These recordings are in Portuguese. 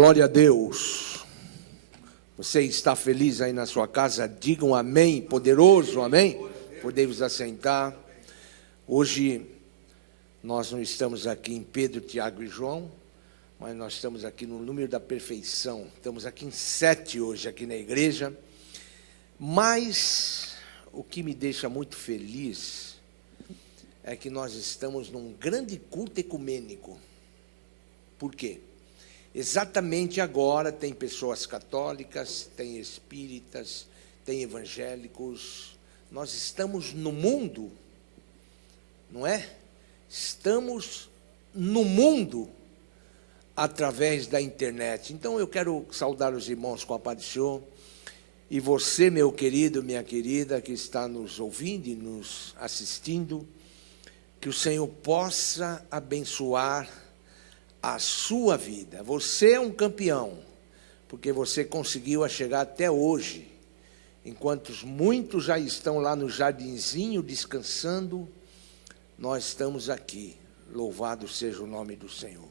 Glória a Deus. Você está feliz aí na sua casa? Diga um amém, poderoso, amém? Podemos assentar. Hoje nós não estamos aqui em Pedro, Tiago e João, mas nós estamos aqui no número da perfeição. Estamos aqui em 7 hoje, aqui na igreja. Mas o que me deixa muito feliz é que nós estamos num grande culto ecumênico. Por quê? Exatamente agora tem pessoas católicas, tem espíritas, tem evangélicos. Nós estamos no mundo, não é? Estamos no mundo através da internet. Então eu quero saudar os irmãos com a paz do Senhor. E você, meu querido, minha querida, que está nos ouvindo e nos assistindo, que o Senhor possa abençoar a sua vida. Você é um campeão, porque você conseguiu chegar até hoje, enquanto muitos já estão lá no jardinzinho descansando, nós estamos aqui. Louvado seja o nome do Senhor.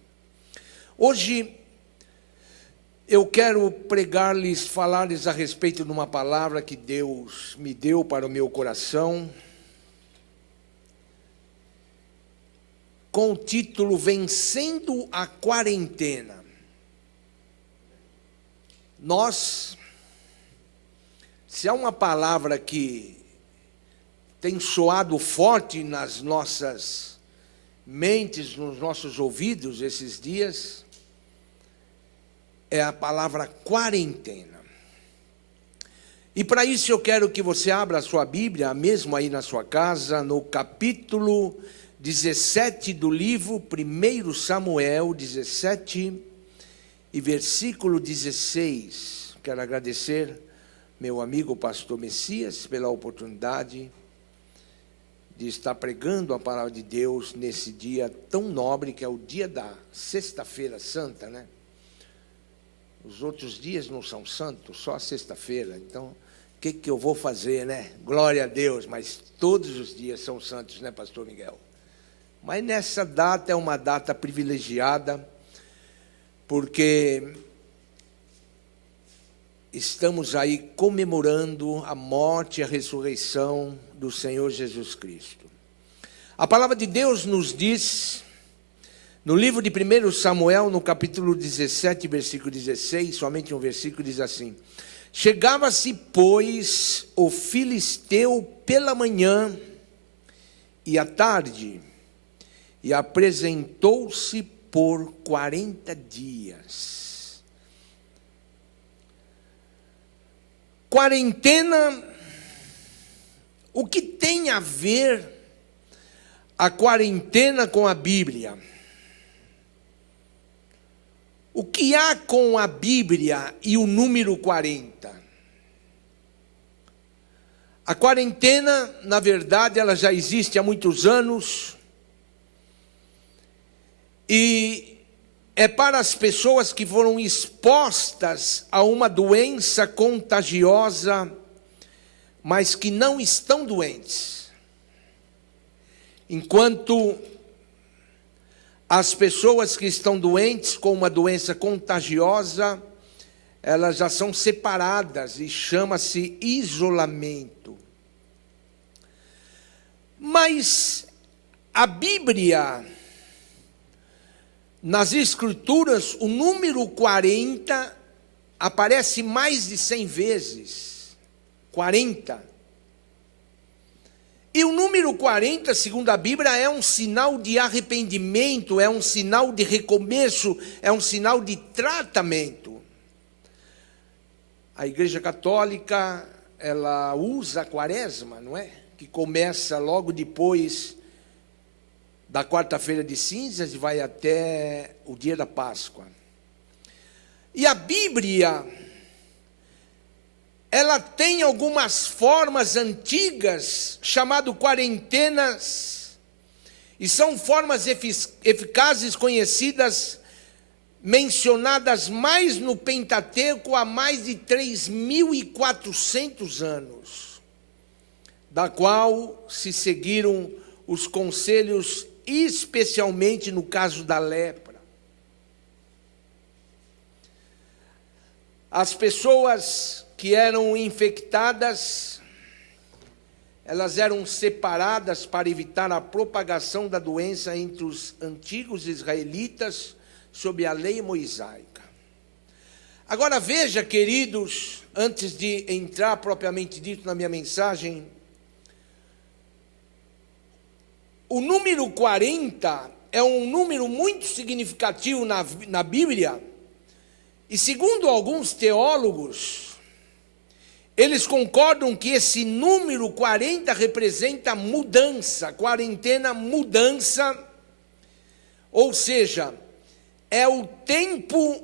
Hoje eu quero pregar-lhes, falar-lhes a respeito de uma palavra que Deus me deu para o meu coração, com o título Vencendo a Quarentena. Se há uma palavra que tem soado forte nas nossas mentes, nos nossos ouvidos esses dias, é a palavra quarentena. E para isso eu quero que você abra a sua Bíblia, mesmo aí na sua casa, no capítulo 17 do livro 1 Samuel 17 e versículo 16. Quero agradecer meu amigo pastor Messias pela oportunidade de estar pregando a palavra de Deus nesse dia tão nobre que é o dia da Sexta-feira Santa, né? Os outros dias não são santos, só a sexta-feira. Então, o que eu vou fazer, né? Glória a Deus, mas todos os dias são santos, né, pastor Miguel? Mas nessa data é uma data privilegiada, porque estamos aí comemorando a morte e a ressurreição do Senhor Jesus Cristo. A palavra de Deus nos diz, no livro de 1 Samuel, no capítulo 17, versículo 16, somente um versículo diz assim: Chegava-se, pois, o filisteu pela manhã e à tarde, e apresentou-se por 40 dias. Quarentena, o que tem a ver a quarentena com a Bíblia? O que há com a Bíblia e o número 40? A quarentena, na verdade, ela já existe há muitos anos, e é para as pessoas que foram expostas a uma doença contagiosa, mas que não estão doentes. Enquanto as pessoas que estão doentes com uma doença contagiosa, elas já são separadas e chama-se isolamento. Mas a Bíblia, nas Escrituras, o número 40 aparece mais de 100 vezes. 40. E o número 40, segundo a Bíblia, é um sinal de arrependimento, é um sinal de recomeço, é um sinal de tratamento. A Igreja Católica, ela usa a quaresma, não é? Que começa logo depois da quarta-feira de cinzas e vai até o dia da Páscoa. E a Bíblia, ela tem algumas formas antigas, chamado quarentenas, e são formas eficazes, conhecidas, mencionadas mais no Pentateuco há mais de 3.400 anos, da qual se seguiram os conselhos, especialmente no caso da lepra. as pessoas que eram infectadas, elas eram separadas para evitar a propagação da doença entre os antigos israelitas sob a lei mosaica. Agora veja, queridos, antes de entrar propriamente dito na minha mensagem, o número 40 é um número muito significativo na Bíblia, e segundo alguns teólogos, eles concordam que esse número 40 representa mudança, quarentena, mudança, ou seja, é o tempo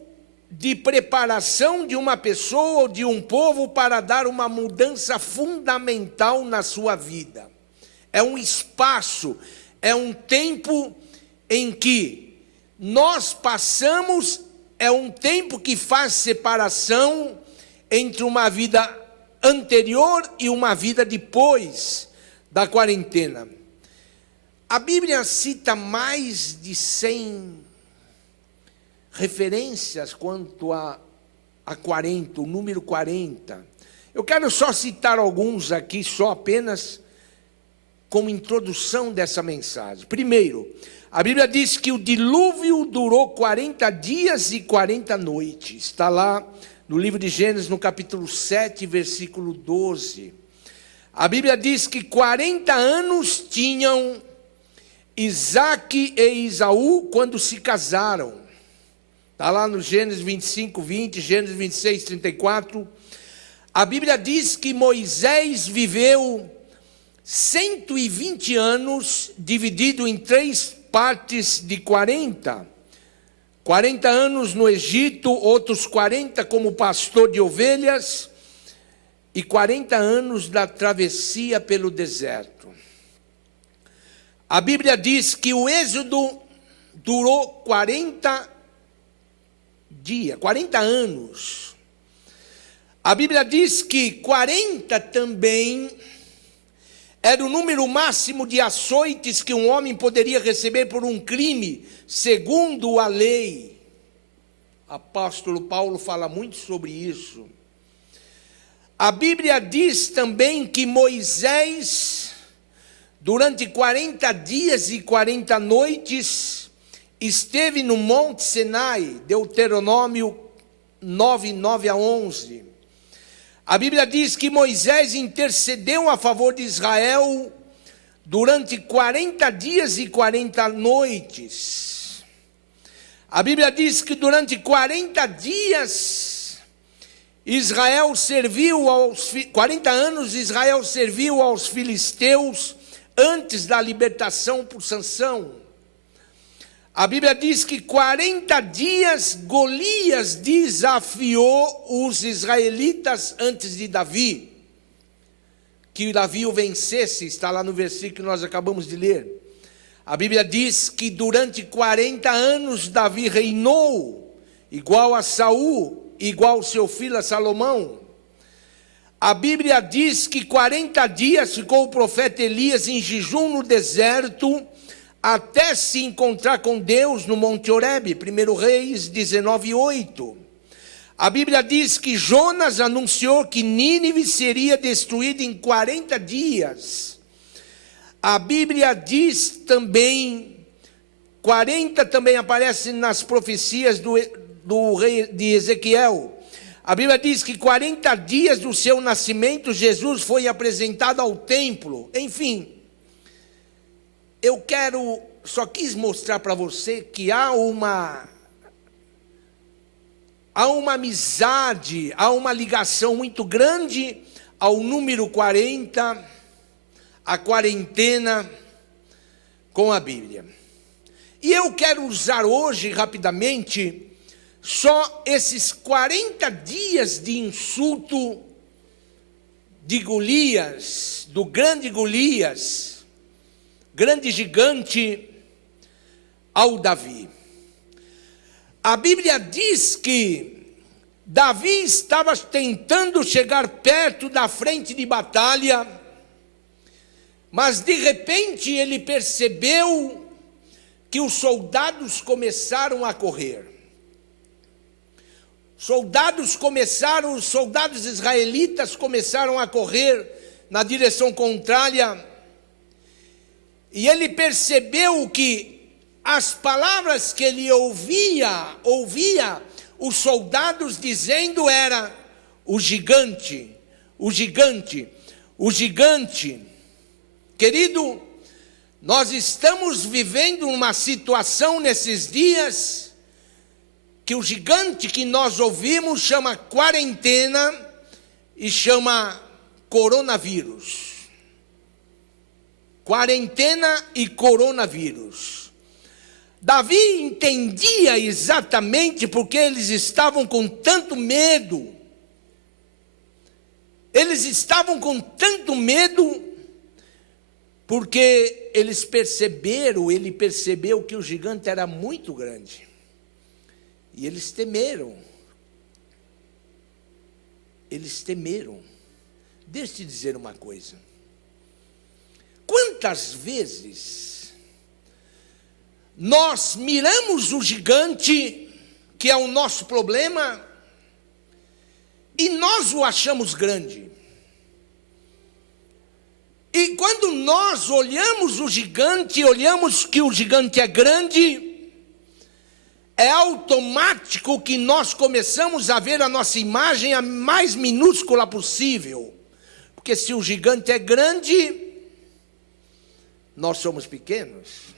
de preparação de uma pessoa ou de um povo para dar uma mudança fundamental na sua vida. É um espaço, é um tempo em que nós passamos, é um tempo que faz separação entre uma vida anterior e uma vida depois da quarentena. A Bíblia cita mais de 100 referências quanto a 40, o número 40. Eu quero só citar alguns aqui, só apenas como introdução dessa mensagem. Primeiro, a Bíblia diz que o dilúvio durou 40 dias e 40 noites. Está lá no livro de Gênesis, no capítulo 7, versículo 12. A Bíblia diz que 40 anos tinham Isaque e Esaú quando se casaram. Está lá no Gênesis 25, 20, Gênesis 26, 34. A Bíblia diz que Moisés viveu 120 anos, dividido em 3 partes de 40. 40 anos no Egito, outros 40 como pastor de ovelhas, e 40 anos da travessia pelo deserto. A Bíblia diz que o êxodo durou 40 dias, 40 anos. A Bíblia diz que 40 também era o número máximo de açoites que um homem poderia receber por um crime, segundo a lei. Apóstolo Paulo fala muito sobre isso. A Bíblia diz também que Moisés, durante 40 dias e 40 noites, esteve no Monte Sinai, Deuteronômio 9, 9 a 11. A Bíblia diz que Moisés intercedeu a favor de Israel durante 40 dias e 40 noites. A Bíblia diz que durante 40 dias, 40 anos Israel serviu aos filisteus antes da libertação por Sansão. A Bíblia diz que 40 dias Golias desafiou os israelitas antes de Davi, que Davi o vencesse, está lá no versículo que nós acabamos de ler. A Bíblia diz que durante 40 anos Davi reinou, igual a Saul, igual ao seu filho a Salomão. A Bíblia diz que 40 dias ficou o profeta Elias em jejum no deserto, até se encontrar com Deus no Monte Horebe, 1 Reis 19, 8. A Bíblia diz que Jonas anunciou que Nínive seria destruída em 40 dias. A Bíblia diz também, 40 também aparece nas profecias do rei de Ezequiel. A Bíblia diz que 40 dias do seu nascimento, Jesus foi apresentado ao templo. Enfim, eu só quis mostrar para você que há uma amizade, há uma ligação muito grande ao número 40, a quarentena com a Bíblia. E eu quero usar hoje, rapidamente, só esses 40 dias de insulto de Golias, do grande Golias, grande gigante, ao Davi. A Bíblia diz que Davi estava tentando chegar perto da frente de batalha, mas de repente ele percebeu que os soldados começaram a correr. os soldados israelitas começaram a correr na direção contrária, e ele percebeu que as palavras que ele ouvia os soldados dizendo era o gigante, o gigante, o gigante. Querido, nós estamos vivendo uma situação nesses dias que o gigante que nós ouvimos chama quarentena e chama coronavírus. Quarentena e coronavírus. Davi entendia exatamente porque eles estavam com tanto medo. Eles estavam com tanto medo porque ele percebeu que o gigante era muito grande. E eles temeram. Eles temeram. Deixa eu te dizer uma coisa. Quantas vezes nós miramos o gigante, que é o nosso problema, e nós o achamos grande? E quando nós olhamos o gigante, olhamos que o gigante é grande, é automático que nós começamos a ver a nossa imagem a mais minúscula possível. Porque se o gigante é grande, nós somos pequenos.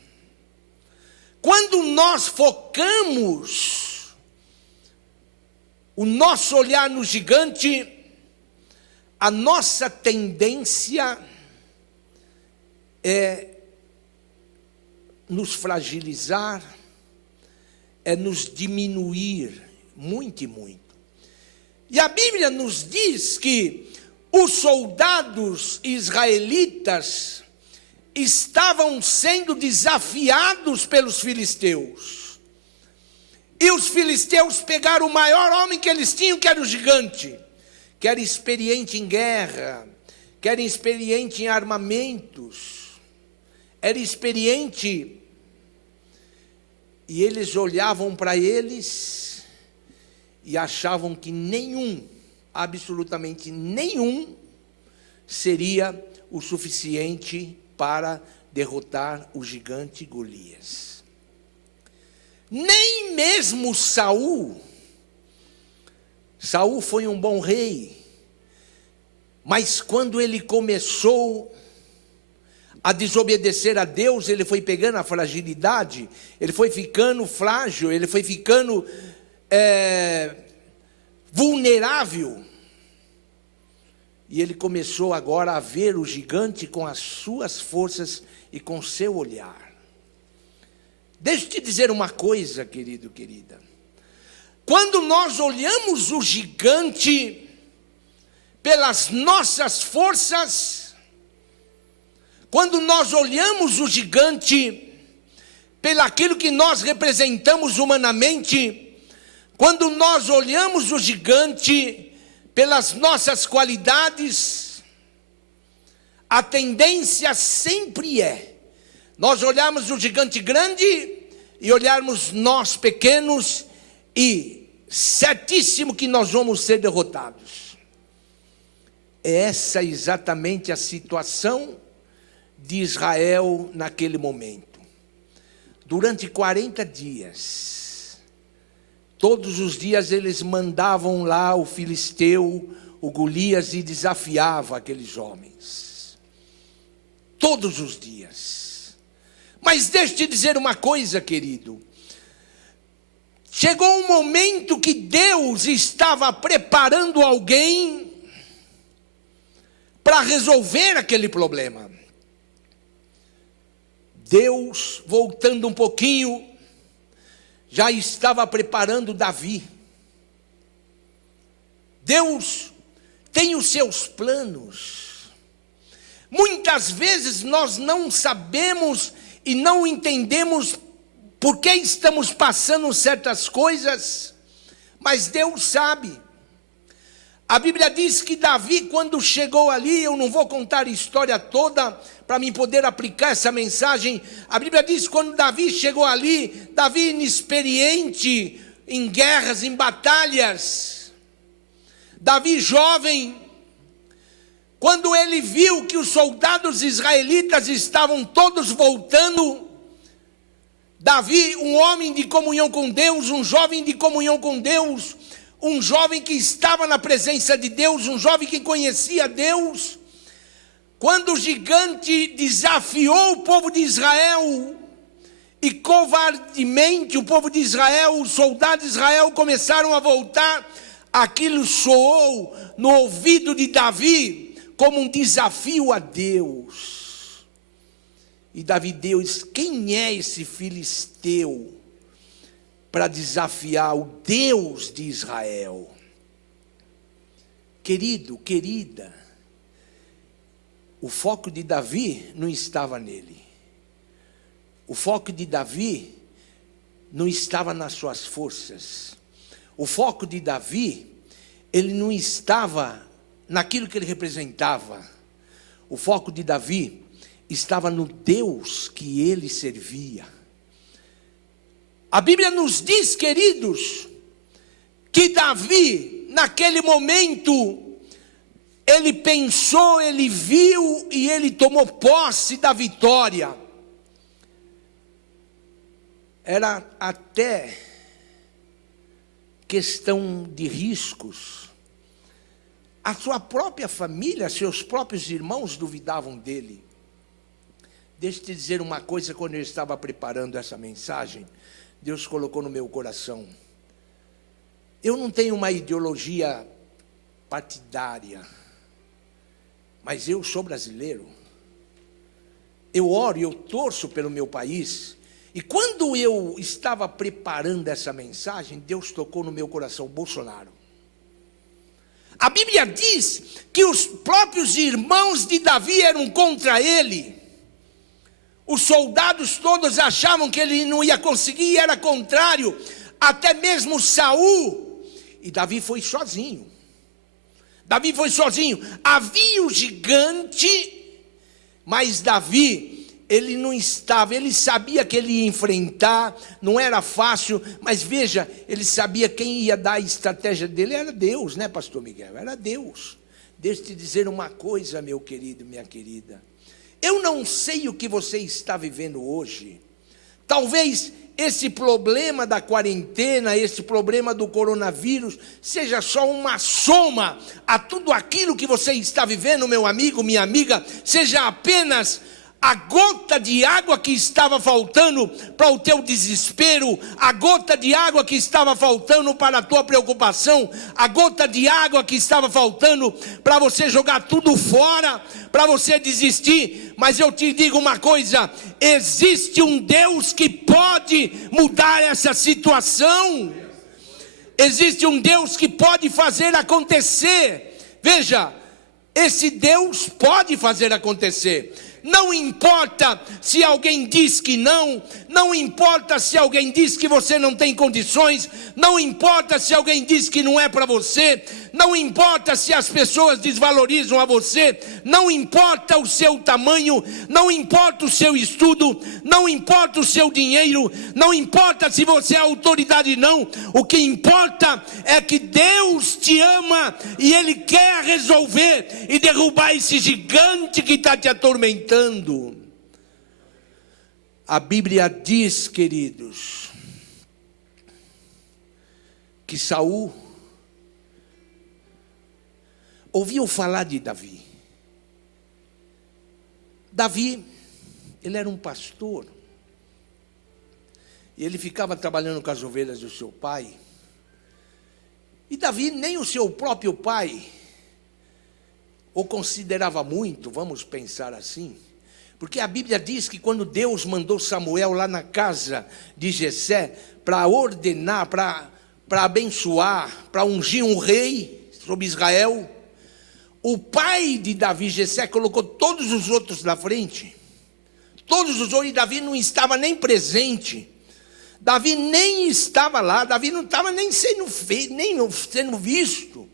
Quando nós focamos o nosso olhar no gigante, a nossa tendência é nos fragilizar, é nos diminuir muito e muito. E a Bíblia nos diz que os soldados israelitas estavam sendo desafiados pelos filisteus. E os filisteus pegaram o maior homem que eles tinham, que era o gigante, que era experiente em guerra, que era experiente em armamentos, era experiente. E eles olhavam para eles e achavam que nenhum, absolutamente nenhum, seria o suficiente para derrotar o gigante Golias. Nem mesmo Saul foi um bom rei, mas quando ele começou a desobedecer a Deus, ele foi pegando a fragilidade, ele foi ficando frágil, ele foi ficando vulnerável. E ele começou agora a ver o gigante com as suas forças e com seu olhar. Deixa eu te dizer uma coisa, querido, querida. Quando nós olhamos o gigante pelas nossas forças, quando nós olhamos o gigante pelaquilo que nós representamos humanamente, quando nós olhamos o gigante pelas nossas qualidades, a tendência sempre é nós olharmos o gigante grande e olharmos nós pequenos, e certíssimo que nós vamos ser derrotados. É essa exatamente a situação de Israel naquele momento. Durante 40 dias, todos os dias eles mandavam lá o filisteu, o Golias, e desafiava aqueles homens. Todos os dias. Mas deixa eu te dizer uma coisa, querido. Chegou um momento que Deus estava preparando alguém para resolver aquele problema. Deus, voltando um pouquinho, já estava preparando Davi. Deus tem os seus planos. Muitas vezes nós não sabemos e não entendemos por que estamos passando certas coisas, mas Deus sabe. A Bíblia diz que Davi, quando chegou ali, eu não vou contar a história toda para mim poder aplicar essa mensagem. A Bíblia diz que quando Davi chegou ali, Davi inexperiente, em guerras, em batalhas. Davi, jovem, quando ele viu que os soldados israelitas estavam todos voltando, Davi, um homem de comunhão com Deus, um jovem de comunhão com Deus, um jovem que estava na presença de Deus, um jovem que conhecia Deus, quando o gigante desafiou o povo de Israel, e covardemente o povo de Israel, os soldados de Israel começaram a voltar, aquilo soou no ouvido de Davi como um desafio a Deus. E Davi disse: quem é esse filisteu para desafiar o Deus de Israel? Querido, querida, o foco de Davi não estava nele. O foco de Davi não estava nas suas forças. O foco de Davi, ele não estava naquilo que ele representava. O foco de Davi estava no Deus que ele servia. A Bíblia nos diz, queridos, que Davi, naquele momento, ele pensou, ele viu e ele tomou posse da vitória. Era até questão de riscos. A sua própria família, seus próprios irmãos duvidavam dele. Deixa eu te dizer uma coisa, quando eu estava preparando essa mensagem, Deus colocou no meu coração. Eu não tenho uma ideologia partidária, mas eu sou brasileiro. Eu oro e eu torço pelo meu país. E quando eu estava preparando essa mensagem, Deus tocou no meu coração: Bolsonaro. A Bíblia diz que os próprios irmãos de Davi eram contra ele. Os soldados todos achavam que ele não ia conseguir, e era contrário. Até mesmo Saul. E Davi foi sozinho. Davi foi sozinho. Havia o gigante, mas Davi, ele não estava, ele sabia que ele ia enfrentar, não era fácil, mas veja, ele sabia quem ia dar a estratégia dele, era Deus, né, pastor Miguel? Era Deus. Deixa eu te dizer uma coisa, meu querido, minha querida. Eu não sei o que você está vivendo hoje. Talvez esse problema da quarentena, esse problema do coronavírus, seja só uma soma a tudo aquilo que você está vivendo, meu amigo, minha amiga, seja apenas a gota de água que estava faltando para o teu desespero, a gota de água que estava faltando para a tua preocupação, a gota de água que estava faltando para você jogar tudo fora, para você desistir. Mas eu te digo uma coisa: existe um Deus que pode mudar essa situação. Existe um Deus que pode fazer acontecer. Veja, esse Deus pode fazer acontecer. Não importa se alguém diz que não, não importa se alguém diz que você não tem condições, não importa se alguém diz que não é para você, não importa se as pessoas desvalorizam a você, não importa o seu tamanho, não importa o seu estudo, não importa o seu dinheiro, não importa se você é autoridade não, o que importa é que Deus te ama e Ele quer resolver e derrubar esse gigante que está te atormentando. A Bíblia diz, queridos, que Saul ouviu falar de Davi. Davi, ele era um pastor. E ele ficava trabalhando com as ovelhas do seu pai. E Davi, nem o seu próprio pai o considerava muito, vamos pensar assim. Porque a Bíblia diz que quando Deus mandou Samuel lá na casa de Jessé para ordenar, para abençoar, para ungir um rei sobre Israel, o pai de Davi, Jessé, colocou todos os outros na frente. Todos os outros, e Davi não estava nem presente. Davi nem estava lá, Davi não estava nem sendo visto.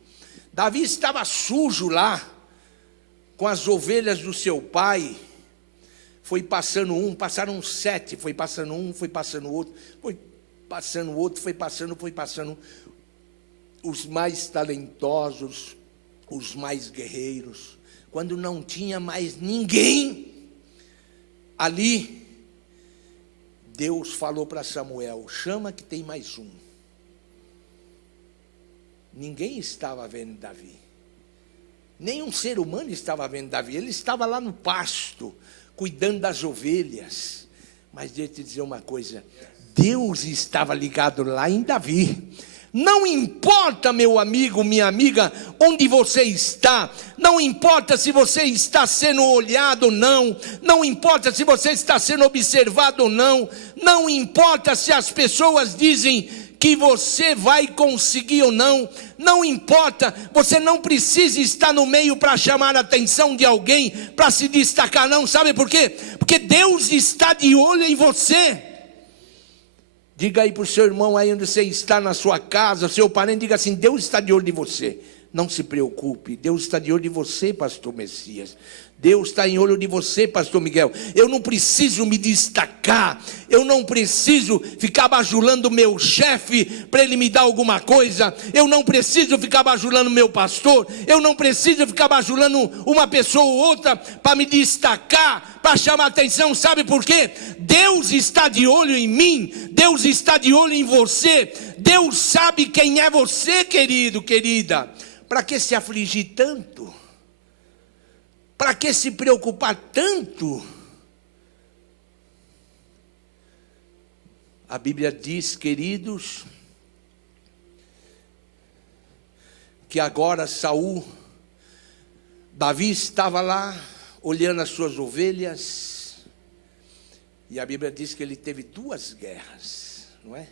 Davi estava sujo lá, com as ovelhas do seu pai. Foi passando um, passaram 7, foi passando um, foi passando outro, foi passando, o outro foi passando. Os mais talentosos, os mais guerreiros. Quando não tinha mais ninguém ali, Deus falou para Samuel: chama que tem mais um. Ninguém estava vendo Davi. Nenhum ser humano estava vendo Davi. Ele estava lá no pasto, cuidando das ovelhas. Mas deixa eu te dizer uma coisa: Deus estava ligado lá em Davi. Não importa, meu amigo, minha amiga, onde você está. Não importa se você está sendo olhado ou não. Não importa se você está sendo observado ou não. Não importa se as pessoas dizem que você vai conseguir ou não. Não importa, você não precisa estar no meio para chamar a atenção de alguém, para se destacar, não. Sabe por quê? Porque Deus está de olho em você. Diga aí para o seu irmão aí onde você está, na sua casa, seu parente, diga assim: Deus está de olho em você. Não se preocupe, Deus está de olho em você, pastor Messias. Deus está em olho de você, pastor Miguel. Eu não preciso me destacar. Eu não preciso ficar bajulando o meu chefe para ele me dar alguma coisa. Eu não preciso ficar bajulando o meu pastor. Eu não preciso ficar bajulando uma pessoa ou outra para me destacar, para chamar atenção. Sabe por quê? Deus está de olho em mim. Deus está de olho em você. Deus sabe quem é você, querido, querida. Para que se afligir tanto? Para que se preocupar tanto? A Bíblia diz, queridos, que agora Davi estava lá olhando as suas ovelhas, e a Bíblia diz que ele teve 2 guerras, não é?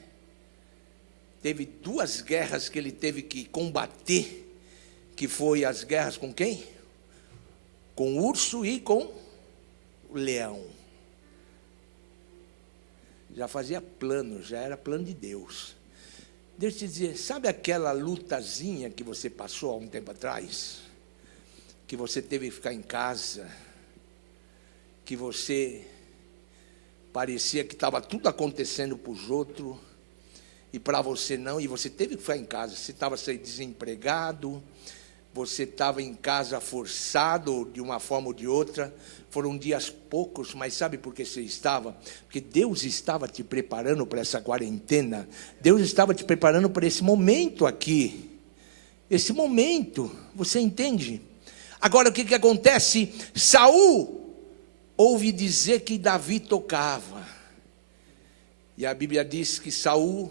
Teve 2 guerras que ele teve que combater, que foi as guerras com quem? Com o urso e com o leão. Já fazia plano, já era plano de Deus. Deixa eu te dizer, sabe aquela lutazinha que você passou há um tempo atrás? Que você teve que ficar em casa, que você parecia que estava tudo acontecendo para os outros, e para você não, e você teve que ficar em casa. Você estava desempregado, você estava em casa forçado de uma forma ou de outra. Foram dias poucos, mas sabe por que você estava? Porque Deus estava te preparando para essa quarentena. Deus estava te preparando para esse momento aqui. Esse momento, você entende? Agora o que acontece? Saul ouve dizer que Davi tocava. E a Bíblia diz que Saul,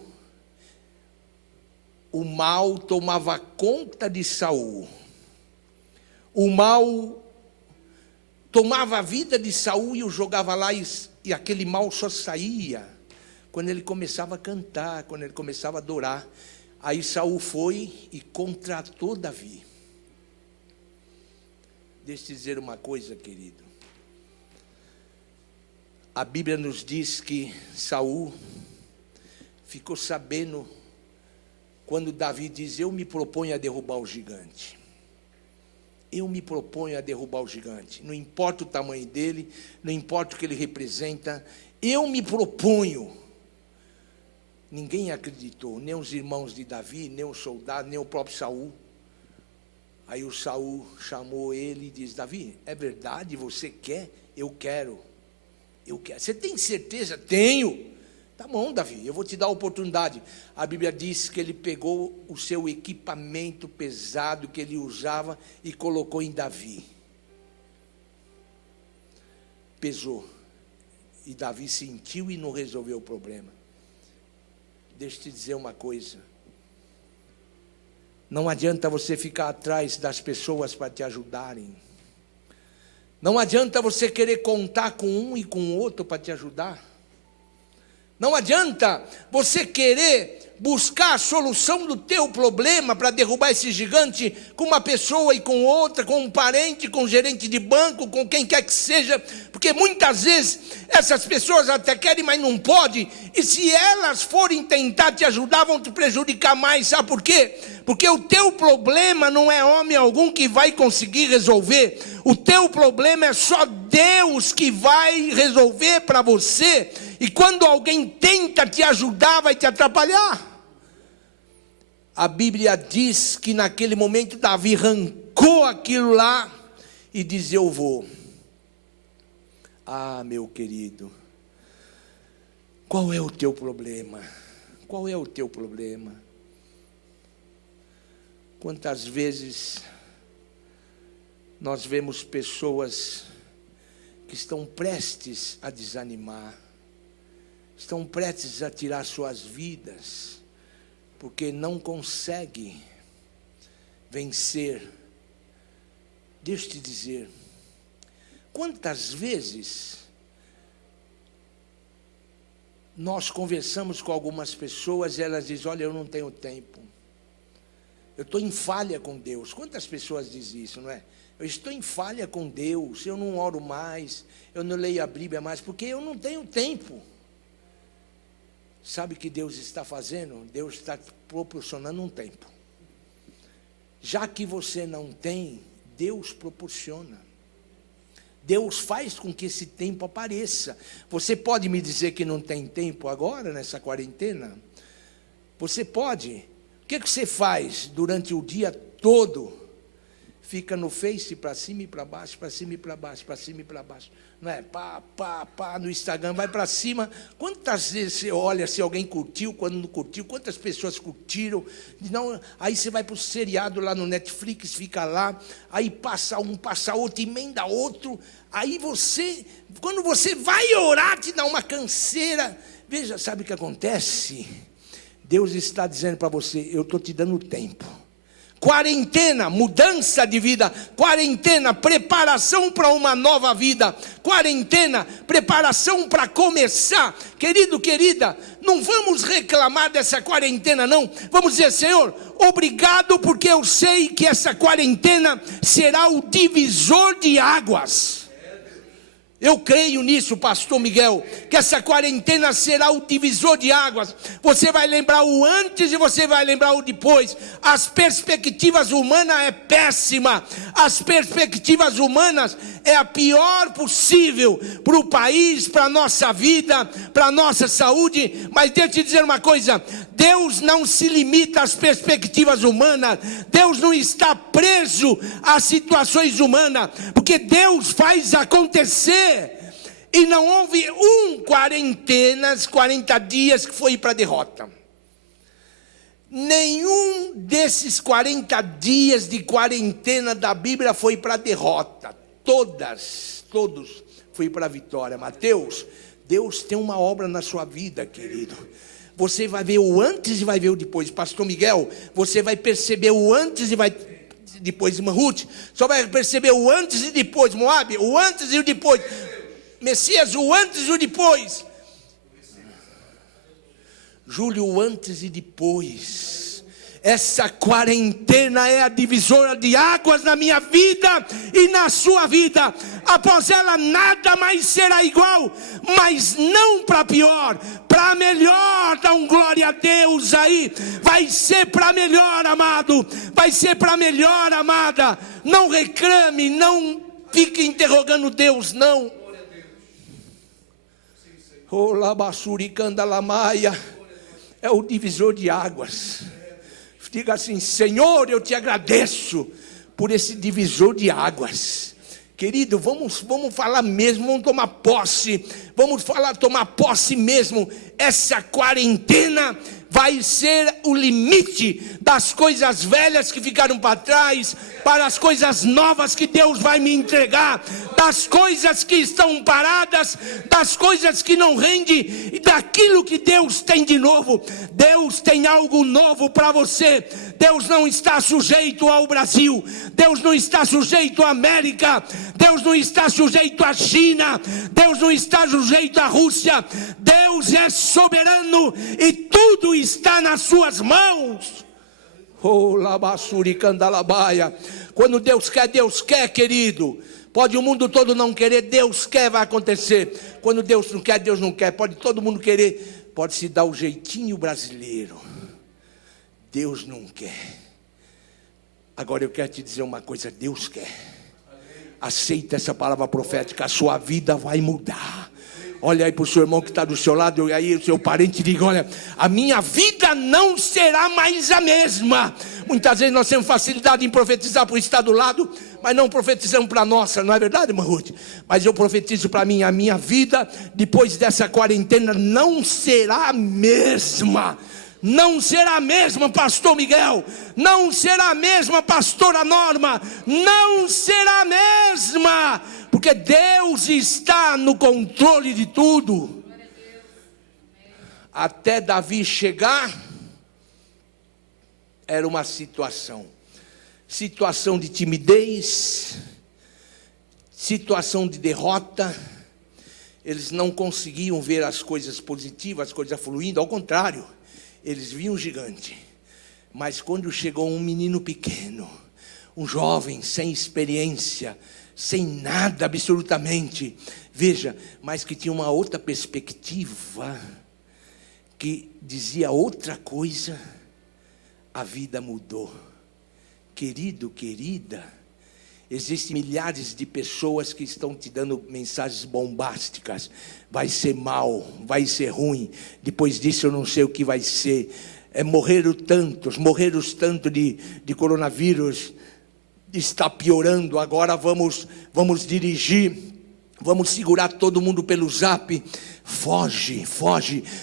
o mal tomava conta de Saul. O mal tomava a vida de Saul e o jogava lá, e aquele mal só saía quando ele começava a cantar, quando ele começava a adorar. Aí Saul foi e contratou Davi. Deixa eu te dizer uma coisa, querido. A Bíblia nos diz que Saul ficou sabendo quando Davi diz: eu me proponho a derrubar o gigante. Eu me proponho a derrubar o gigante. Não importa o tamanho dele, não importa o que ele representa, eu me proponho. Ninguém acreditou, nem os irmãos de Davi, nem o soldado, nem o próprio Saul. Aí o Saul chamou ele e disse: Davi, é verdade, você quer? Eu quero. Você tem certeza? Tenho. Tá bom, Davi, eu vou te dar a oportunidade. A Bíblia diz que ele pegou o seu equipamento pesado que ele usava e colocou em Davi. Pesou. E Davi sentiu e não resolveu o problema. Deixa eu te dizer uma coisa. Não adianta você ficar atrás das pessoas para te ajudarem. Não adianta você querer contar com um e com o outro para te ajudar. Não adianta você querer buscar a solução do teu problema para derrubar esse gigante com uma pessoa e com outra, com um parente, com um gerente de banco, com quem quer que seja, porque muitas vezes essas pessoas até querem, mas não podem, e se elas forem tentar te ajudar, vão te prejudicar mais. Sabe por quê? Porque o teu problema não é homem algum que vai conseguir resolver. O teu problema é só Deus que vai resolver para você. E quando alguém tenta te ajudar, vai te atrapalhar. A Bíblia diz que naquele momento Davi arrancou aquilo lá e diz: eu vou. Ah, meu querido, qual é o teu problema? Qual é o teu problema? Quantas vezes nós vemos pessoas que estão prestes a desanimar, estão prestes a tirar suas vidas, porque não conseguem vencer. Deixa eu te dizer, quantas vezes nós conversamos com algumas pessoas e elas dizem: olha, eu não tenho tempo, eu estou em falha com Deus. Quantas pessoas dizem isso, não é? Eu estou em falha com Deus, eu não oro mais, eu não leio a Bíblia mais, porque eu não tenho tempo. Sabe o que Deus está fazendo? Deus está proporcionando um tempo. Já que você não tem, Deus proporciona. Deus faz com que esse tempo apareça. Você pode me dizer que não tem tempo agora, nessa quarentena? Você pode. O que você faz durante o dia todo? Fica no Face, para cima e para baixo, para cima e para baixo, para cima e para baixo. Não é? Pá, no Instagram, vai para cima. Quantas vezes você olha se alguém curtiu, quando não curtiu, quantas pessoas curtiram. Não, aí você vai para o seriado lá no Netflix, fica lá, aí passa um, passa outro, emenda outro. Aí você, quando você vai orar, te dá uma canseira. Veja, sabe o que acontece? Deus está dizendo para você: eu estou te dando tempo. Quarentena, mudança de vida. Quarentena, preparação para uma nova vida. Quarentena, preparação para começar. Querido, querida, não vamos reclamar dessa quarentena, não. Vamos dizer: Senhor, obrigado, porque eu sei que essa quarentena será o divisor de águas. Eu creio nisso, pastor Miguel, que essa quarentena será o divisor de águas. Você vai lembrar o antes e você vai lembrar o depois. As perspectivas humanas é péssima. As perspectivas humanas é a pior possível para o país, para a nossa vida, para a nossa saúde. Mas deixa eu te dizer uma coisa: Deus não se limita às perspectivas humanas. Deus não está preso às situações humanas, porque Deus faz acontecer. E não houve 40 dias que foi para a derrota. Nenhum desses 40 dias de quarentena da Bíblia foi para a derrota. Todos foi para a vitória. Mateus, Deus tem uma obra na sua vida, querido. Você vai ver o antes e vai ver o depois. Pastor Miguel, você vai perceber o antes e vai depois. Ruth, só vai perceber o antes e depois. Moab, o antes e o depois. Messias, o antes e o depois. Júlio, o antes e depois. Essa quarentena é a divisora de águas na minha vida e na sua vida. Após ela nada mais será igual, mas não para pior, para melhor. Dá um glória a Deus aí. Vai ser para melhor, amado. Vai ser para melhor, amada. Não reclame, não fique interrogando Deus, não. É o divisor de águas. Diga assim: Senhor, eu te agradeço por esse divisor de águas. Querido, vamos falar mesmo, vamos tomar posse. Tomar posse mesmo. Essa quarentena vai ser o limite das coisas velhas que ficaram para trás, para as coisas novas que Deus vai me entregar, das coisas que estão paradas, das coisas que não rendem, e daquilo que Deus tem de novo. Deus tem algo novo para você. Deus não está sujeito ao Brasil, Deus não está sujeito à América, Deus não está sujeito à China, Deus não está sujeito à Rússia. Deus é soberano e tudo está nas suas mãos. Quando Deus quer, querido. Pode o mundo todo não querer, Deus quer, vai acontecer. Quando Deus não quer, Deus não quer. Pode todo mundo querer, pode se dar o jeitinho brasileiro. Deus não quer. Agora eu quero te dizer uma coisa: Deus quer. Aceita essa palavra profética, a sua vida vai mudar. Olha aí para o seu irmão que está do seu lado, e aí o seu parente, diga: olha, a minha vida não será mais a mesma. Muitas vezes nós temos facilidade em profetizar para o estado do lado, mas não profetizamos para a nossa, não é verdade, irmã Ruth? Mas eu profetizo para mim: a minha vida, depois dessa quarentena, não será a mesma. Não será a mesma, pastor Miguel. Não será a mesma, pastora Norma. Não será a mesma, porque Deus está no controle de tudo. Até Davi chegar, era uma situação de timidez, situação de derrota. Eles não conseguiam ver as coisas positivas, as coisas fluindo, ao contrário, eles viam um gigante. Mas quando chegou um menino pequeno, um jovem sem experiência, sem nada absolutamente, veja, mas que tinha uma outra perspectiva, que dizia outra coisa, a vida mudou. Querido, querida, existem milhares de pessoas que estão te dando mensagens bombásticas. Vai ser mal, vai ser ruim, depois disso eu não sei o que vai ser. Morreram tanto de coronavírus, está piorando. Agora vamos dirigir, vamos segurar todo mundo pelo zap. Foge.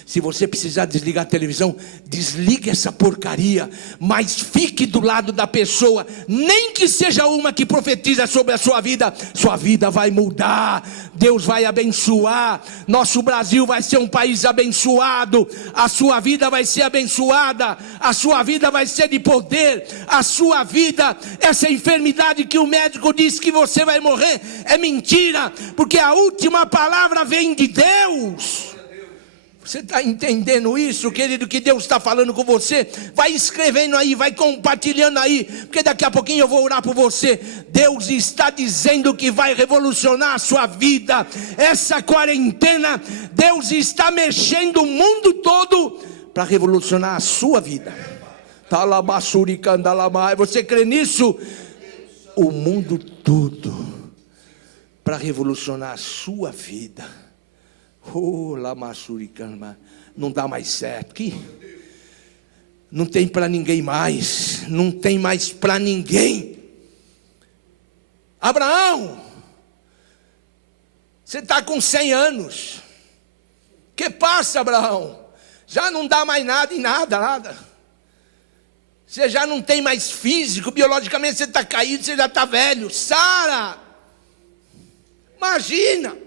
Se você precisar desligar a televisão, desligue essa porcaria, mas fique do lado da pessoa, nem que seja uma que profetiza sobre a sua vida vai mudar, Deus vai abençoar, nosso Brasil vai ser um país abençoado, a sua vida vai ser abençoada, a sua vida vai ser de poder, a sua vida, essa enfermidade que o médico diz que você vai morrer, é mentira, porque a última palavra vem de Deus. Você está entendendo isso, querido, que Deus está falando com você? Vai escrevendo aí, vai compartilhando aí, porque daqui a pouquinho eu vou orar por você. Deus está dizendo que vai revolucionar a sua vida. Essa quarentena, Deus está mexendo o mundo todo para revolucionar a sua vida. Você crê nisso? O mundo todo para revolucionar a sua vida. Não dá mais certo aqui. Não tem para ninguém mais. Não tem mais para ninguém. Abraão, você está com 100 anos. Que passa, Abraão? Já não dá mais nada em nada. Você já não tem mais físico, biologicamente você está caído, você já está velho. Sara, imagina.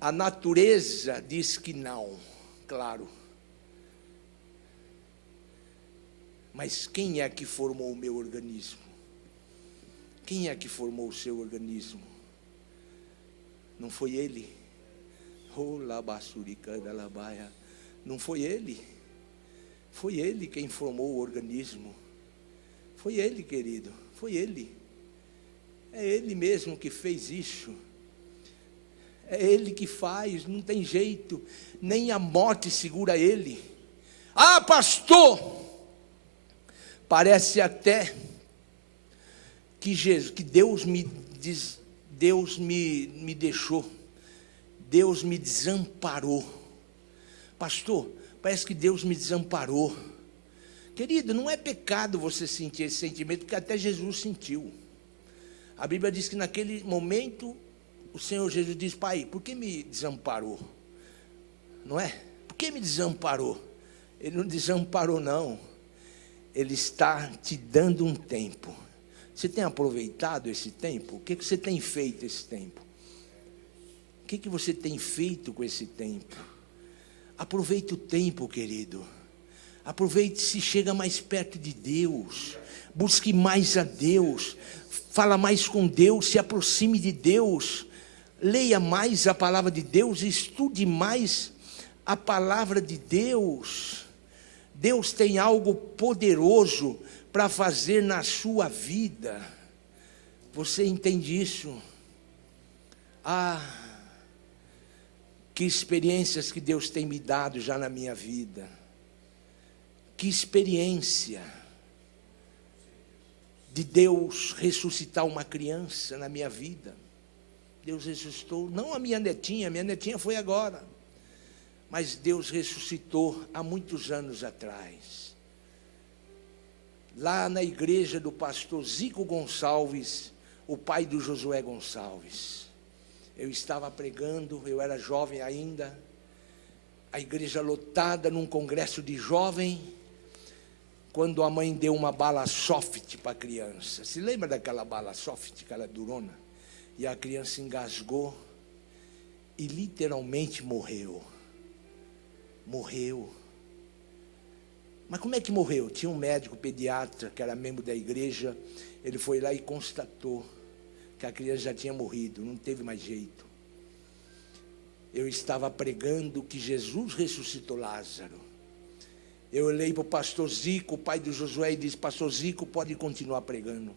A natureza diz que não, claro. Mas quem é que formou o meu organismo? Quem é que formou o seu organismo? Não foi ele? Não foi ele? Foi ele quem formou o organismo. Foi ele, querido, foi ele. É ele mesmo que fez isso. É ele que faz, não tem jeito, nem a morte segura ele. Ah, pastor, parece até que Deus me deixou, Deus me desamparou. Pastor, parece que Deus me desamparou. Querido, não é pecado você sentir esse sentimento, porque até Jesus sentiu. A Bíblia diz que naquele momento o Senhor Jesus diz: Pai, por que me desamparou? Não é? Por que me desamparou? Ele não desamparou, não. Ele está te dando um tempo. Você tem aproveitado esse tempo? O que você tem feito esse tempo? O que você tem feito com esse tempo? Aproveite o tempo, querido. Aproveite, se chega mais perto de Deus. Busque mais a Deus. Fala mais com Deus, se aproxime de Deus. Leia mais a palavra de Deus, estude mais a palavra de Deus. Deus tem algo poderoso para fazer na sua vida. Você entende isso? Que experiências que Deus tem me dado já na minha vida. Que experiência de Deus ressuscitar uma criança na minha vida. Deus ressuscitou, não a minha netinha foi agora, mas Deus ressuscitou há muitos anos atrás. Lá na igreja do pastor Zico Gonçalves, o pai do Josué Gonçalves. Eu estava pregando, eu era jovem ainda, a igreja lotada num congresso de jovem, quando a mãe deu uma bala soft para a criança. Se lembra daquela bala soft, aquela durona? E a criança engasgou e literalmente morreu. Morreu. Mas como é que morreu? Tinha um médico pediatra, que era membro da igreja, ele foi lá e constatou que a criança já tinha morrido, não teve mais jeito. Eu estava pregando que Jesus ressuscitou Lázaro. Eu olhei para o pastor Zico, o pai do Josué, e disse: pastor Zico, pode continuar pregando.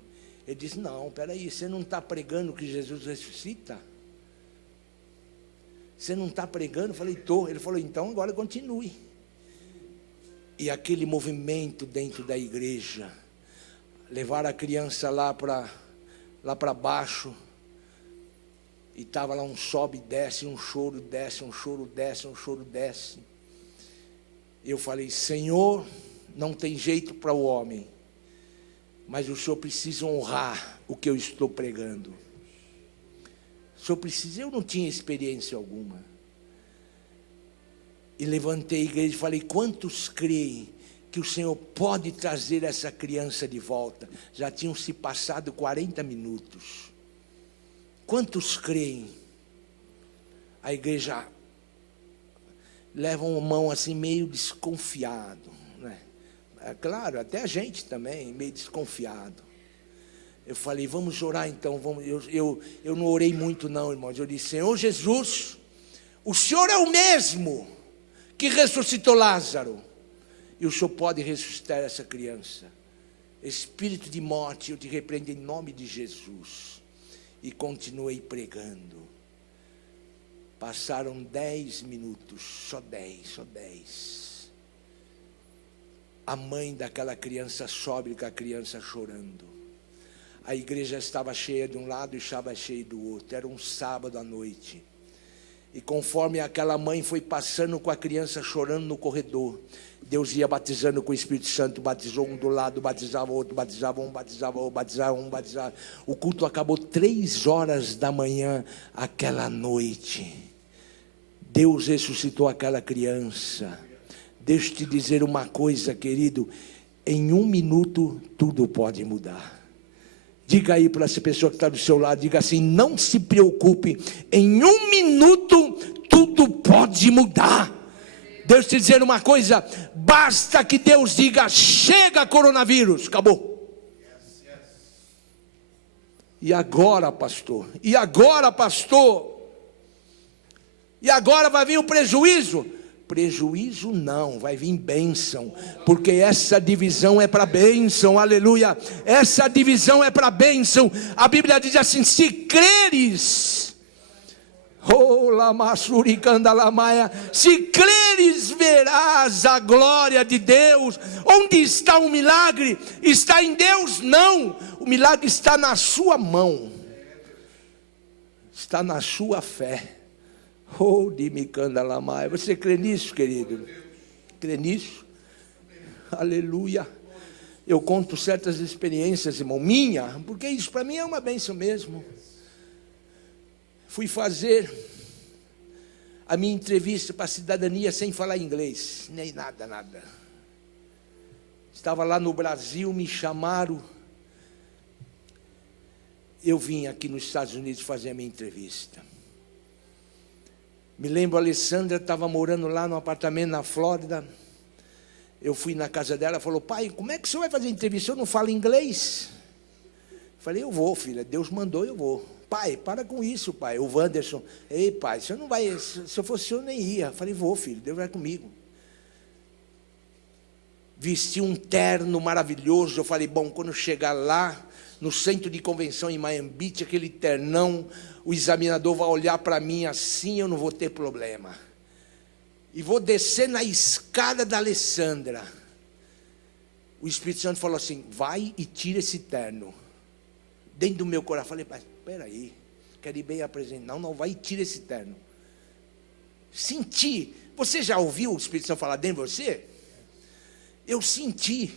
Ele disse: não, peraí, você não está pregando que Jesus ressuscita? Você não está pregando? Eu falei: estou. Ele falou: então agora continue. E aquele movimento dentro da igreja, levar a criança lá para baixo, e estava lá um sobe e desce, um choro desce, um choro desce, um choro desce. Eu falei: Senhor, não tem jeito para o homem, mas o Senhor precisa honrar o que eu estou pregando. O Senhor precisa, eu não tinha experiência alguma. E levantei a igreja e falei: quantos creem que o Senhor pode trazer essa criança de volta? Já tinham se passado 40 minutos. Quantos creem? A igreja leva uma mão assim meio desconfiado, né? É claro, até a gente também meio desconfiado. Eu falei: vamos orar então. Vamos. Eu não orei muito não, irmãos. Eu disse: Senhor Jesus, o Senhor é o mesmo que ressuscitou Lázaro, e o Senhor pode ressuscitar essa criança. Espírito de morte, eu te repreendo em nome de Jesus. E continuei pregando. Passaram 10 minutos, só 10. A mãe daquela criança sobe com a criança chorando. A igreja estava cheia de um lado e estava cheia do outro. Era um sábado à noite. E conforme aquela mãe foi passando com a criança chorando no corredor, Deus ia batizando com o Espírito Santo, batizou um do lado, batizava outro, batizava um, batizava outro, batizava um, batizava. O culto acabou 3 horas da manhã aquela noite. Deus ressuscitou aquela criança. Deixa eu te dizer uma coisa, querido, em 1 minuto tudo pode mudar. Diga aí para essa pessoa que está do seu lado, diga assim: não se preocupe, em 1 minuto tudo pode mudar. Deus te dizer uma coisa, basta que Deus diga: chega coronavírus, acabou. E agora, pastor? E agora, pastor? E agora vai vir o prejuízo? Prejuízo não, vai vir bênção, porque essa divisão é para bênção, aleluia, essa divisão é para bênção. A Bíblia diz assim: se creres, se creres verás a glória de Deus. Onde está o milagre? Está em Deus? Não, o milagre está na sua mão, está na sua fé. Você crê nisso, querido? Crê nisso? Aleluia. Eu conto certas experiências, irmão, minha, porque isso para mim é uma bênção mesmo. Fui fazer a minha entrevista para a cidadania sem falar inglês, nem nada. Estava lá no Brasil, me chamaram. Eu vim aqui nos Estados Unidos fazer a minha entrevista. Me lembro, a Alessandra estava morando lá no apartamento na Flórida. Eu fui na casa dela, falou: pai, como é que o senhor vai fazer entrevista? Eu não falo inglês. Falei: eu vou, filha, Deus mandou, eu vou. Pai, para com isso, pai. O Wanderson: ei, pai, você não vai, se eu fosse eu nem ia. Falei: vou, filho, Deus vai comigo. Vesti um terno maravilhoso. Eu falei: bom, quando chegar lá, no centro de convenção em Miami Beach, aquele ternão, o examinador vai olhar para mim assim, eu não vou ter problema. E vou descer na escada da Alessandra. O Espírito Santo falou assim: vai e tira esse terno. Dentro do meu coração, falei: mas espera aí, quero ir bem apresentado. Não, não, vai e tira esse terno. Senti. Você já ouviu o Espírito Santo falar dentro de você? Eu senti.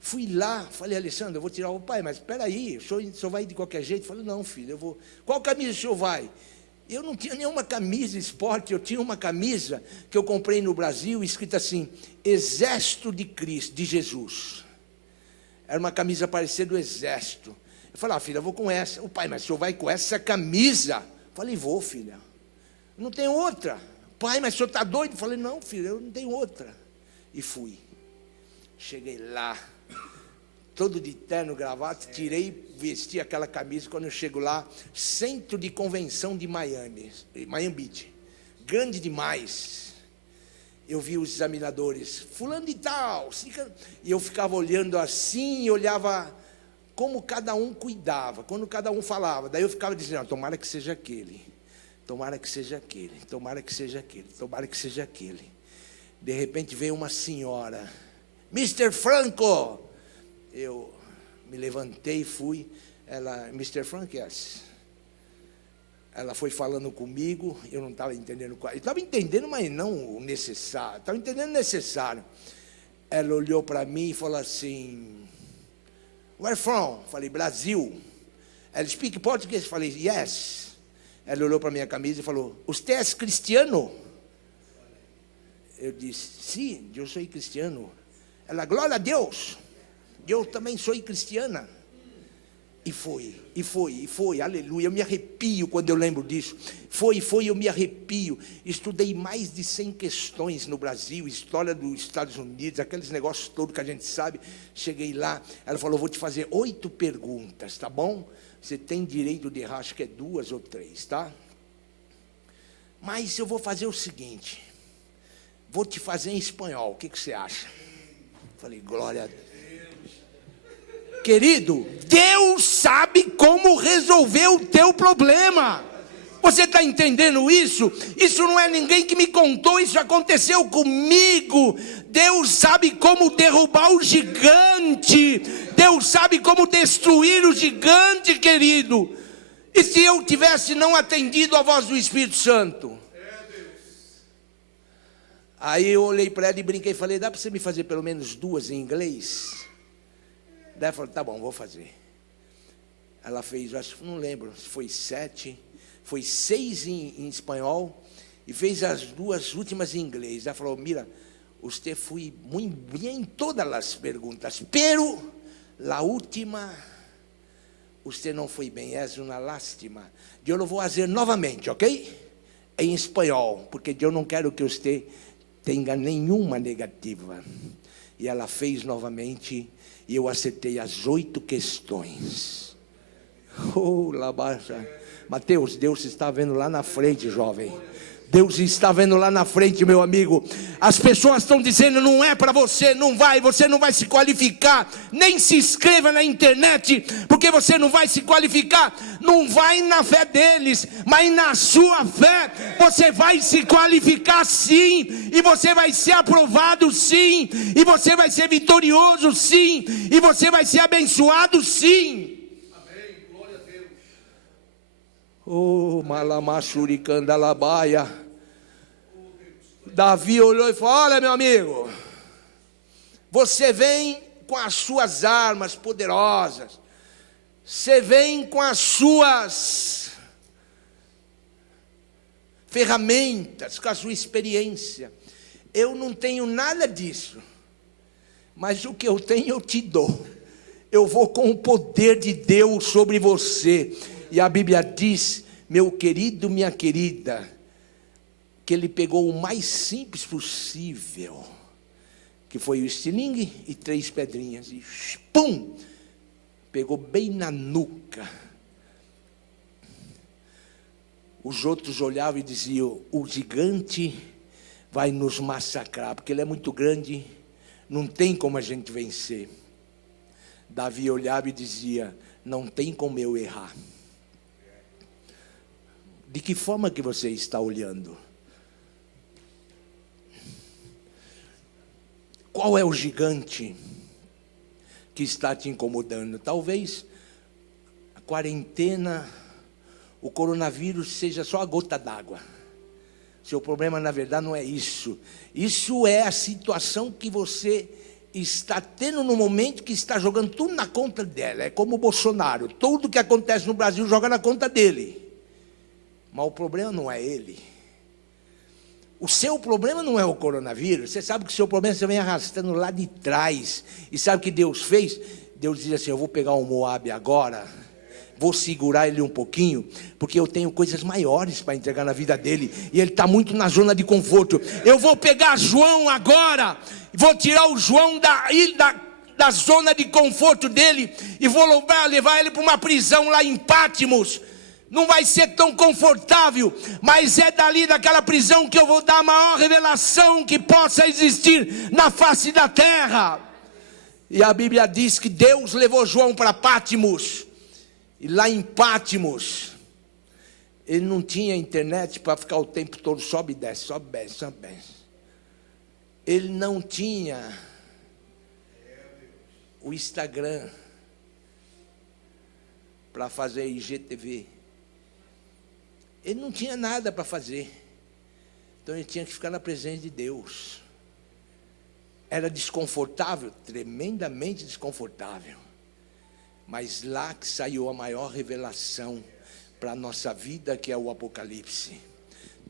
Fui lá, falei, Alessandro, eu vou tirar o pai, mas espera aí, o senhor vai de qualquer jeito? Eu falei, não, filho, eu vou. Qual camisa o senhor vai? Eu não tinha nenhuma camisa esporte, eu tinha uma camisa que eu comprei no Brasil, escrita assim, Exército de Cristo, de Jesus. Era uma camisa parecida do Exército. Eu falei, filha, eu vou com essa. O pai, mas o senhor vai com essa camisa? Eu falei, vou, filha. Não tem outra. Pai, mas o senhor está doido? Eu falei, não, filha, eu não tenho outra. E fui. Cheguei lá, todo de terno, gravata, tirei, vesti aquela camisa. Quando eu chego lá, centro de convenção de Miami Beach, grande demais. Eu vi os examinadores, fulano de tal, e eu ficava olhando assim, e olhava como cada um cuidava, quando cada um falava. Daí eu ficava dizendo, tomara que seja aquele, tomara que seja aquele, tomara que seja aquele, tomara que seja aquele. De repente veio uma senhora, Mr. Franco. Eu me levantei e fui. Ela, Mr. Frank, yes. Ela foi falando comigo, eu não estava entendendo. Eu estava entendendo, mas não o necessário. Estava entendendo o necessário. Ela olhou para mim e falou assim, where from? Falei, Brasil. Ela, speak português? Falei, yes. Ela olhou para a minha camisa e falou, você é cristiano? Eu disse, sim, eu sou cristiano. Ela, glória a Deus. Eu também sou cristiana. E foi, aleluia. Eu me arrepio quando eu lembro disso. Eu me arrepio. Estudei mais de 100 questões no Brasil, história dos Estados Unidos, aqueles negócios todos que a gente sabe. Cheguei lá, ela falou, vou te fazer 8 perguntas, tá bom? Você tem direito de errar, acho que é 2 ou 3, tá? Mas eu vou fazer o seguinte, vou te fazer em espanhol, o que você acha? Falei, glória a Deus. Querido, Deus sabe como resolver o teu problema. Você está entendendo isso? Isso não é ninguém que me contou, isso aconteceu comigo. Deus sabe como derrubar o gigante. Deus sabe como destruir o gigante, querido. E se eu tivesse não atendido a voz do Espírito Santo? Aí eu olhei para ela e brinquei e falei, dá para você me fazer pelo menos 2 em inglês? Daí ela falou, tá bom, vou fazer. Ela fez, acho que não lembro, se foi 7, foi 6 em espanhol, e fez as 2 últimas em inglês. Ela falou, mira, você foi muito bem em todas as perguntas, pero la última, você não foi bem, é uma lástima. Eu não vou fazer novamente, ok? Em espanhol, porque eu não quero que você tenha nenhuma negativa. E ela fez novamente, e eu acertei as 8 questões. Oh, labaixa. Mateus, Deus está vendo lá na frente, jovem. Deus está vendo lá na frente, meu amigo. As pessoas estão dizendo, não é para você, você não vai se qualificar. Nem se inscreva na internet, porque você não vai se qualificar. Não vai na fé deles, mas na sua fé. Você vai se qualificar sim, e você vai ser aprovado sim, e você vai ser vitorioso sim, e você vai ser abençoado sim. Amém, glória a Deus. Oh, malamachuricandalabaia. Davi olhou e falou, olha meu amigo, você vem com as suas armas poderosas, você vem com as suas ferramentas, com a sua experiência. Eu não tenho nada disso, mas o que eu tenho eu te dou. Eu vou com o poder de Deus sobre você. E a Bíblia diz, meu querido, minha querida, que ele pegou o mais simples possível, que foi o estilingue e 3 pedrinhas, e pum, pegou bem na nuca. Os outros olhavam e diziam, o gigante vai nos massacrar, porque ele é muito grande, não tem como a gente vencer. Davi olhava e dizia, não tem como eu errar. De que forma que você está olhando? Qual é o gigante que está te incomodando? Talvez a quarentena, o coronavírus seja só a gota d'água. Seu problema, na verdade, não é isso. Isso é a situação que você está tendo no momento que está jogando tudo na conta dela. É como o Bolsonaro. Tudo que acontece no Brasil joga na conta dele. Mas o problema não é ele. O seu problema não é o coronavírus. Você sabe que o seu problema você vem arrastando lá de trás. E sabe o que Deus fez? Deus diz assim, eu vou pegar o Moabe agora, vou segurar ele um pouquinho, porque eu tenho coisas maiores para entregar na vida dele, e ele está muito na zona de conforto. Eu vou pegar João agora, vou tirar o João da zona de conforto dele, e vou levar ele para uma prisão lá em Pátimos. Não vai ser tão confortável, mas é dali daquela prisão que eu vou dar a maior revelação que possa existir na face da terra. E a Bíblia diz que Deus levou João para Pátimos. E lá em Pátimos, ele não tinha internet para ficar o tempo todo sobe e desce, sobe e desce, sobe e desce. Ele não tinha o Instagram para fazer IGTV. Ele não tinha nada para fazer. Então ele tinha que ficar na presença de Deus. Era desconfortável, tremendamente desconfortável. Mas lá que saiu a maior revelação para a nossa vida, que é o Apocalipse.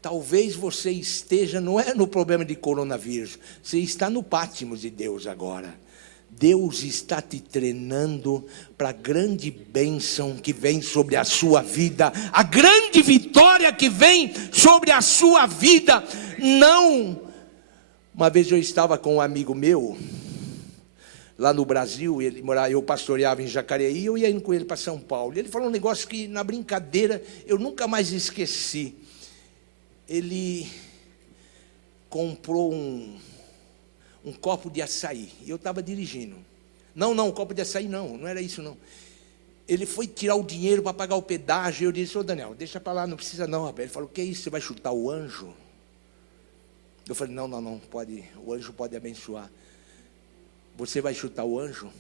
Talvez você esteja, não é no problema de coronavírus, você está no Pátimos de Deus agora. Deus está te treinando para a grande bênção que vem sobre a sua vida, a grande vitória que vem sobre a sua vida. Não. Uma vez eu estava com um amigo meu, lá no Brasil, eu pastoreava em Jacareí, e eu ia indo com ele para São Paulo. Ele falou um negócio que, na brincadeira, eu nunca mais esqueci. Ele comprou um copo de açaí, e eu estava dirigindo. Não, um copo de açaí não era isso não. Ele foi tirar o dinheiro para pagar o pedágio, e eu disse, ô Daniel, deixa para lá, não precisa não, rapaz. Ele falou, que isso, você vai chutar o anjo? Eu falei, não, pode, o anjo pode abençoar. Você vai chutar o anjo?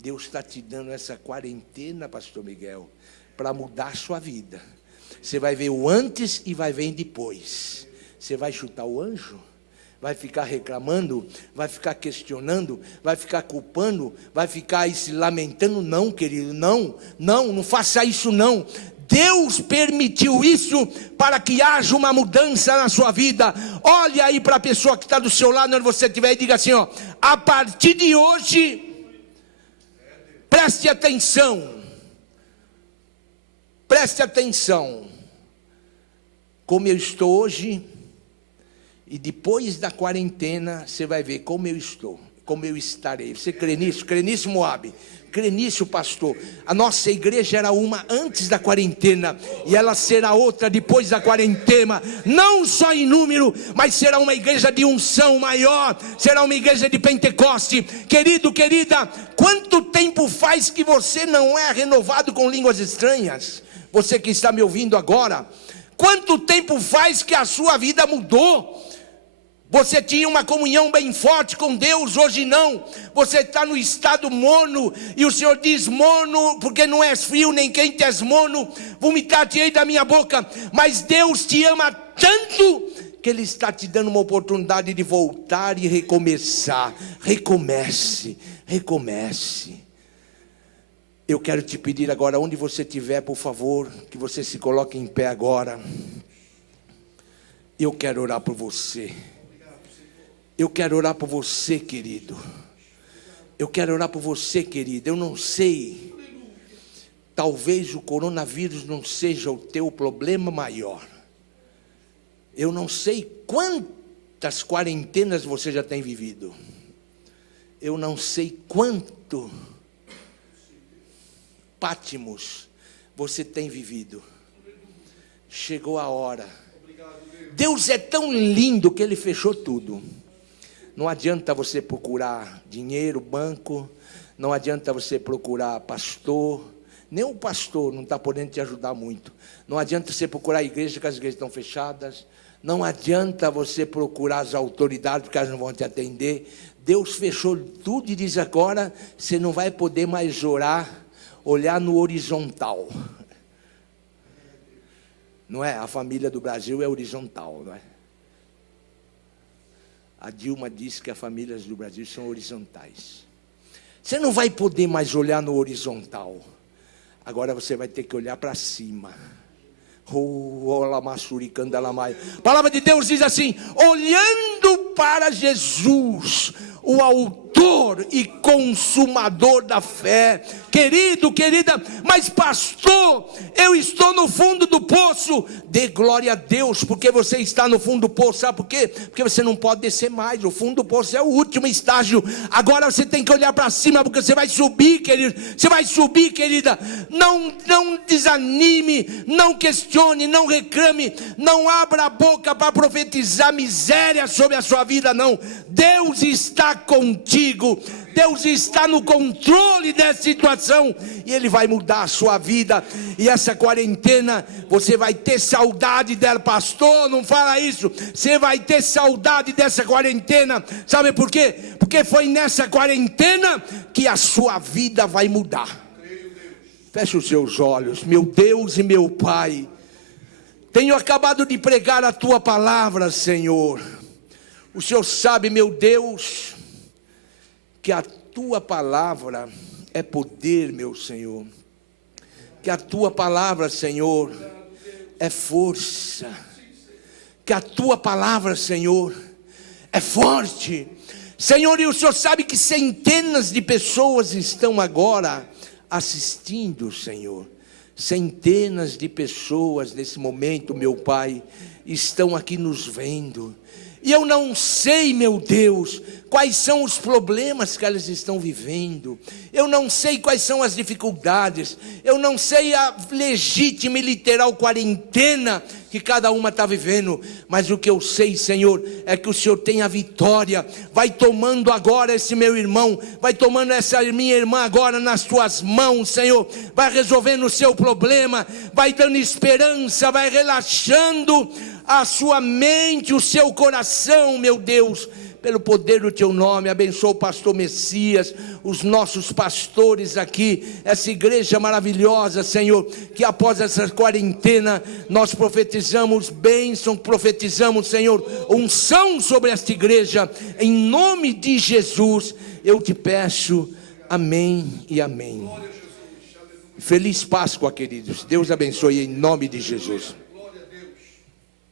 Deus está te dando essa quarentena, pastor Miguel, para mudar a sua vida. Você vai ver o antes e vai ver o depois. Você vai chutar o anjo? Vai ficar reclamando? Vai ficar questionando? Vai ficar culpando? Vai ficar aí se lamentando? Não, querido, não faça isso não. Deus permitiu isso para que haja uma mudança na sua vida. Olhe aí para a pessoa que está do seu lado, onde você estiver, e diga assim, ó, a partir de hoje, preste atenção. Preste atenção. Como eu estou hoje, e depois da quarentena, você vai ver como eu estou, como eu estarei. Você crê nisso? Crê nisso, Moabe? Crê nisso, pastor? A nossa igreja era uma antes da quarentena, e ela será outra depois da quarentena, não só em número, mas será uma igreja de unção maior, será uma igreja de Pentecoste. Querido, querida, quanto tempo faz que você não é renovado com línguas estranhas? Você que está me ouvindo agora, quanto tempo faz que a sua vida mudou? Você tinha uma comunhão bem forte com Deus, hoje não. Você está no estado morno, e o Senhor diz, morno, porque não és frio nem quente, és morno, vomitar-te-ei da minha boca. Mas Deus te ama tanto, que Ele está te dando uma oportunidade de voltar e recomeçar. Recomece. Eu quero te pedir agora, onde você estiver, por favor, que você se coloque em pé agora. Eu quero orar por você. Eu quero orar por você, querido. Eu quero orar por você, querido. Eu não sei, talvez o coronavírus não seja o teu problema maior. Eu não sei quantas quarentenas você já tem vivido. Eu não sei quanto Pátimos você tem vivido. Chegou a hora. Deus é tão lindo que Ele fechou tudo. Não adianta você procurar dinheiro, banco, não adianta você procurar pastor, nem o pastor não está podendo te ajudar muito. Não adianta você procurar a igreja, que as igrejas estão fechadas. Não adianta você procurar as autoridades, porque elas não vão te atender. Deus fechou tudo e diz agora, você não vai poder mais orar, olhar no horizontal. Não é? A família do Brasil é horizontal, não é? A Dilma disse que as famílias do Brasil são horizontais. Você não vai poder mais olhar no horizontal. Agora você vai ter que olhar para cima. A palavra de Deus diz assim: olhando para Jesus, o autor e consumador da fé. Querido, querida, mas pastor, eu estou no fundo do poço. Dê glória a Deus, porque você está no fundo do poço. Sabe por quê? Porque você não pode descer mais. O fundo do poço é o último estágio. Agora você tem que olhar para cima, porque você vai subir, querido. Você vai subir, querida. Não desanime, não questione, não reclame, não abra a boca para profetizar miséria sobre a sua vida, não. Deus está contigo. Deus está no controle dessa situação e Ele vai mudar a sua vida. E essa quarentena, você vai ter saudade dela. Pastor, não fala isso. Você vai ter saudade dessa quarentena. Sabe por quê? Porque foi nessa quarentena que a sua vida vai mudar. Feche os seus olhos. Meu Deus e meu Pai, tenho acabado de pregar a Tua palavra, Senhor. O Senhor sabe, meu Deus, que a Tua palavra é poder, meu Senhor. Que a Tua palavra, Senhor, é força. Que a Tua palavra, Senhor, é forte. Senhor, e o Senhor sabe que centenas de pessoas estão agora assistindo, Senhor. Centenas de pessoas nesse momento, meu Pai, estão aqui nos vendo. E eu não sei, meu Deus, quais são os problemas que elas estão vivendo. Eu não sei quais são as dificuldades. Eu não sei a legítima e literal quarentena que cada uma está vivendo. Mas o que eu sei, Senhor, é que o Senhor tem a vitória. Vai tomando agora esse meu irmão, vai tomando essa minha irmã agora nas Tuas mãos, Senhor. Vai resolvendo o seu problema, vai dando esperança, vai relaxando a sua mente, o seu coração, meu Deus, pelo poder do Teu nome. Abençoa o pastor Messias, os nossos pastores aqui, essa igreja maravilhosa, Senhor, que após essa quarentena, nós profetizamos bênção, profetizamos, Senhor, unção sobre esta igreja, em nome de Jesus, eu te peço, amém e amém. Feliz Páscoa, queridos, Deus abençoe em nome de Jesus.